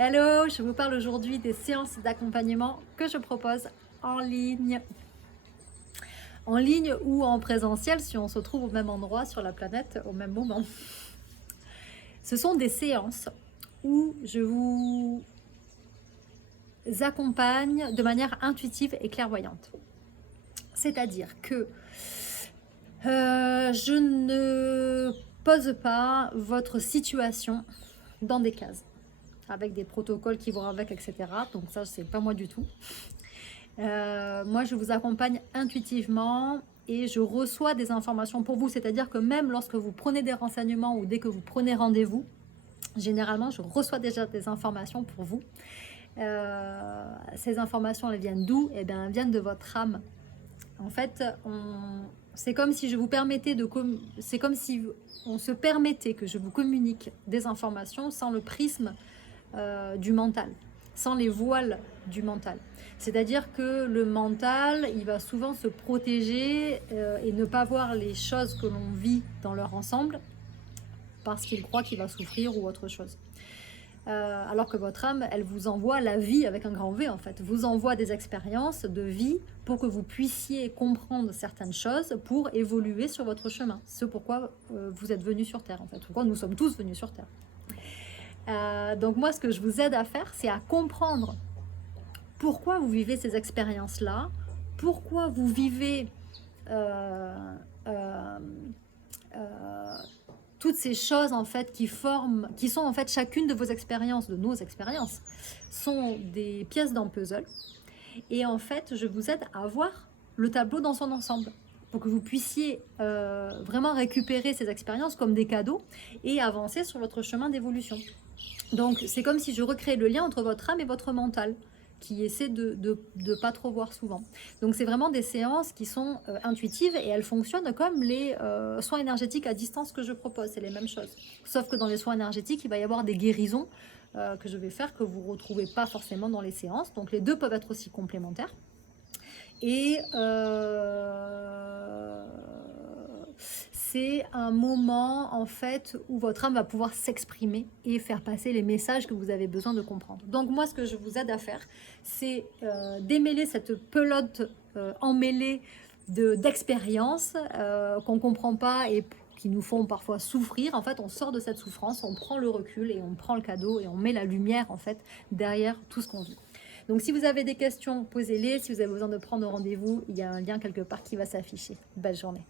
Hello, je vous parle aujourd'hui des séances d'accompagnement que je propose en ligne. En ligne ou en présentiel si on se trouve au même endroit sur la planète au même moment. Ce sont des séances où je vous accompagne de manière intuitive et clairvoyante. C'est-à-dire que je ne pose pas votre situation dans des cases, avec des protocoles qui vont avec, etc. Donc ça, c'est pas moi du tout. Moi, je vous accompagne intuitivement et je reçois des informations pour vous. C'est-à-dire que même lorsque vous prenez des renseignements ou dès que vous prenez rendez-vous, généralement, je reçois déjà des informations pour vous. Ces informations, elles viennent d'où? Eh bien, elles viennent de votre âme. En fait, c'est comme si je vous permettais c'est comme si on se permettait que je vous communique des informations sans le prisme du mental, sans les voiles du mental. C'est-à-dire que le mental, il va souvent se protéger et ne pas voir les choses que l'on vit dans leur ensemble parce qu'il croit qu'il va souffrir ou autre chose. Alors que votre âme, elle vous envoie la vie avec un grand V en fait, vous envoie des expériences de vie pour que vous puissiez comprendre certaines choses pour évoluer sur votre chemin. C'est pourquoi vous êtes venus sur Terre en fait, pourquoi nous sommes tous venus sur Terre. Donc moi, ce que je vous aide à faire, c'est à comprendre pourquoi vous vivez ces expériences-là, pourquoi vous vivez toutes ces choses en fait qui sont en fait chacune de vos expériences, de nos expériences, sont des pièces d'un puzzle. Et en fait, je vous aide à voir le tableau dans son ensemble pour que vous puissiez vraiment récupérer ces expériences comme des cadeaux et avancer sur votre chemin d'évolution. Donc, c'est comme si je recréais le lien entre votre âme et votre mental, qui essaie de pas trop voir souvent. Donc, c'est vraiment des séances qui sont intuitives et elles fonctionnent comme les soins énergétiques à distance que je propose. C'est les mêmes choses. Sauf que dans les soins énergétiques, il va y avoir des guérisons que je vais faire que vous ne retrouvez pas forcément dans les séances. Donc, les deux peuvent être aussi complémentaires. Et c'est un moment en fait où votre âme va pouvoir s'exprimer et faire passer les messages que vous avez besoin de comprendre. Donc moi, ce que je vous aide à faire, c'est démêler cette pelote emmêlée d'expériences qu'on ne comprend pas et qui nous font parfois souffrir. En fait, on sort de cette souffrance, on prend le recul et on prend le cadeau et on met la lumière en fait derrière tout ce qu'on vit. Donc si vous avez des questions, posez-les. Si vous avez besoin de prendre rendez-vous, il y a un lien quelque part qui va s'afficher. Belle journée.